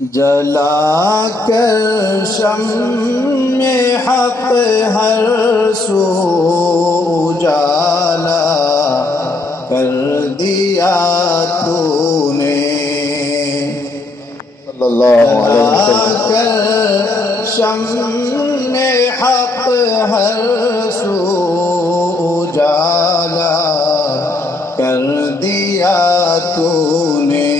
جلا کر شمع حق ہر سو اجالا کر دیا تو نے، صلی اللہ علیہ جلا وسلم. کر شمع حق ہر سو اجالا کر دیا تو نے،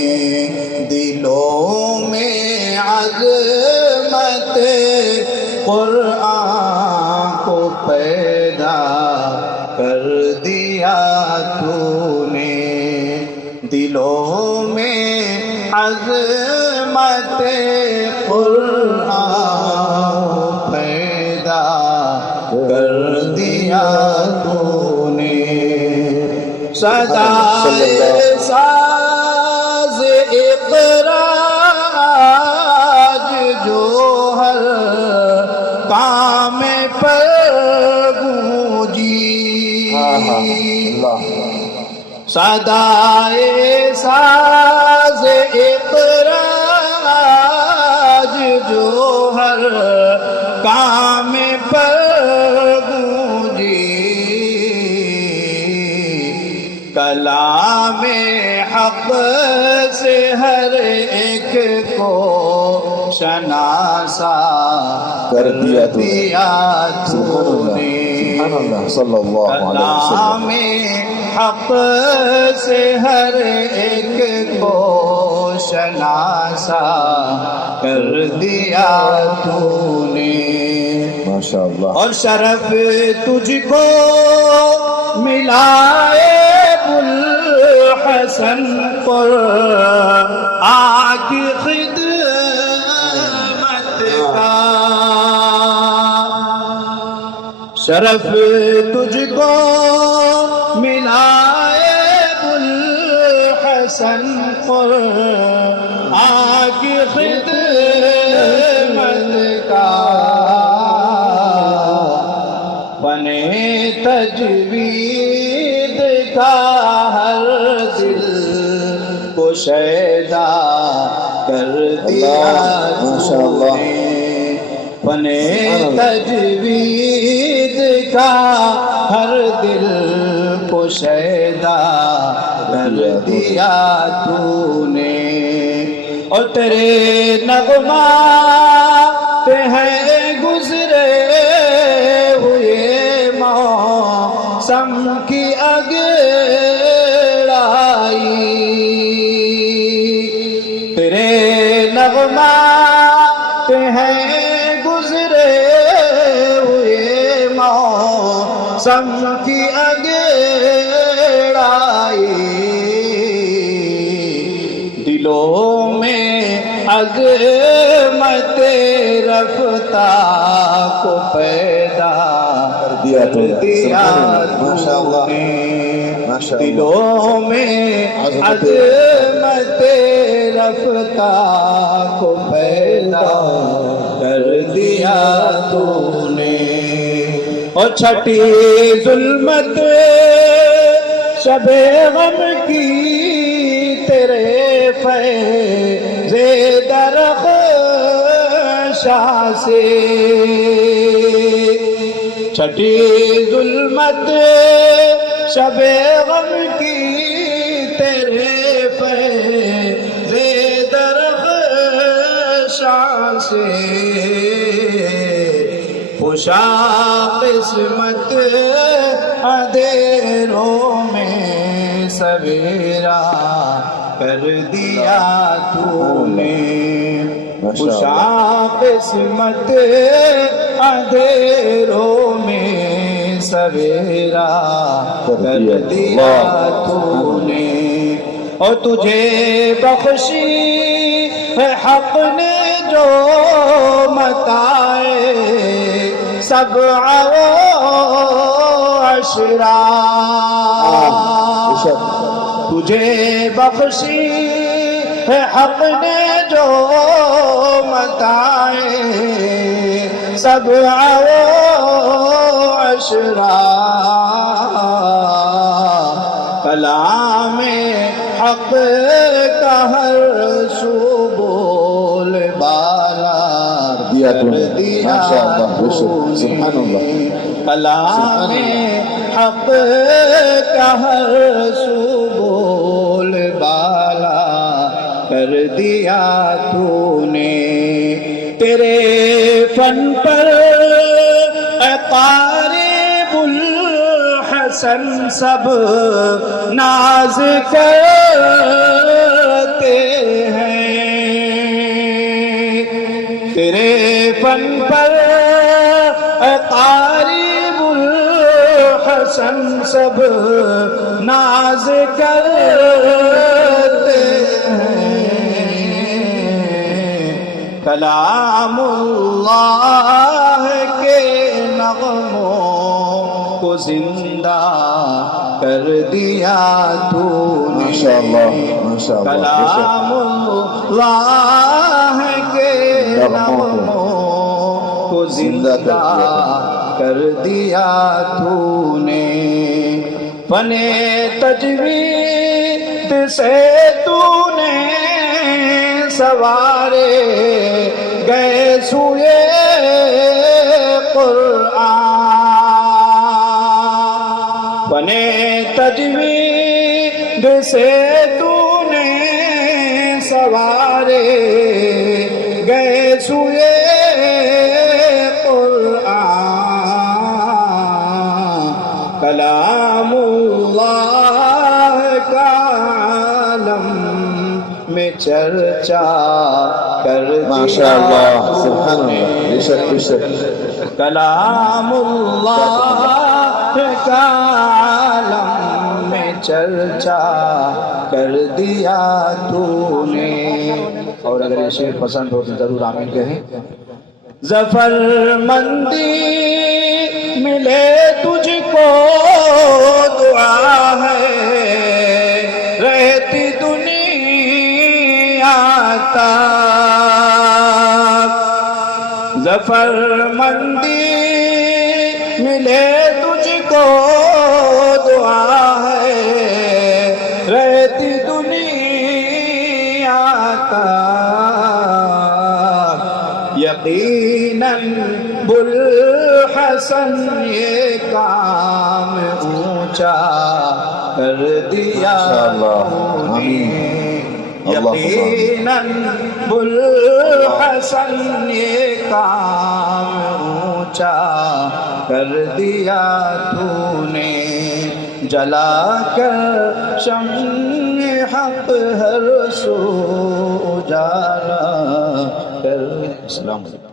دلوں میں عظمت قرآن کو پیدا کر دیا تو نے، دلوں میں عظمت قرآن کو پیدا کر دیا تو نے، صدائے ساز اقراج جو ہر کام پر گونجی، اللہ صدائے ساز اقراج جو ہر کام پر گونجی، کلام حق سے ہر ایک کو شناسا کر دیا تو نے، سبحان اللہ صلی اللہ علیہ وسلم. کلام حق سے ہر ایک کو شناسا کر دیا تو نے، ماشاء اللہ. اور شرف تجھ کو ملا بوالحسن قرآن کی خدمت کا، شرف تجھ کو ملا بوالحسن قرآن کی خدمت کا، بنے تجوید کا ہر دل کو شیدا کر دیا تو نے، بنے تجوید کا ہر دل کو شیدا کر دیا تو نے، اور تیرے نغمات ہیں گزرے ہوئے موسم کی اگرائی، تیرے نغمات ہیں گزرے ہوئے موسم کی اگرائی، دلوں میں عظمت رفتہ کو پیدا کر دیا تو ماشاء اللہ، ماشاء اللہ. دلوں میں عظمت رفتہ کو پیدا کر دیا تو نے، اور چھٹی ظلمت شب غم کی تیرے فیض درخشاں سے، چھٹی ظلمت شب غم کی تیرے فیض درخشاں سے، خوشا قسمت اندھیروں میں سویرا کر دیا تو نے، خوشا قسمت اندھیروں میں سویرا کر دیا تو نے، اور تجھے بخشی ہے حق نے جو متائے سبع و عشرہ، تجھے بخشی ہے حق نے جو متائے سبع و عشرہ، کلام حق کا ہر سو بول دیا کر تو نے دیا ماشاء اللہ بے شک تو سبحان اللہ نے کلام حق کا ہر سو بول بالا کر دیا تو نے تیرے فن پر اے قارب الحسن سب ناز کرتے ہیں تیرے فن پر اے قارب الحسن سب ناز کرتے ہیں کلام اللہ کے نغموں کو زندہ کر دیا تو نے ماشاء اللہ ماشاء اللہ بے شک کلام اللہ کے نغموں کو زندہ کر دیا تو نے فن تجوید سے تو نے سوارے گئے سوئے قرآن فن تجوید سے تو نے سوارے گئے سوئے قرآن کلام اللہ کا عالم میں چرچا کر ماشاء اللہ سبحان اللہ بے شک بے شک کلام اللہ کا عالم میں چرچا کر دیا تو نے اور اگر یہ شعر پسند ہو تو ضرور آمین کہیں ظفر مندی ملے تجھ کو دعا ہے رہتی دنیا تک ظفر مندی ملے تجھ کو دعا ہے رہتی دنیا تک یقیناً بوالحسن یہ کام اونچا کر دیا ماشاءاللہ آمین یقیناً بوالحسن یہ کام اونچا کر دیا تو نے جلا کر شمع حق ہر سو اجالا کر السلام علیکم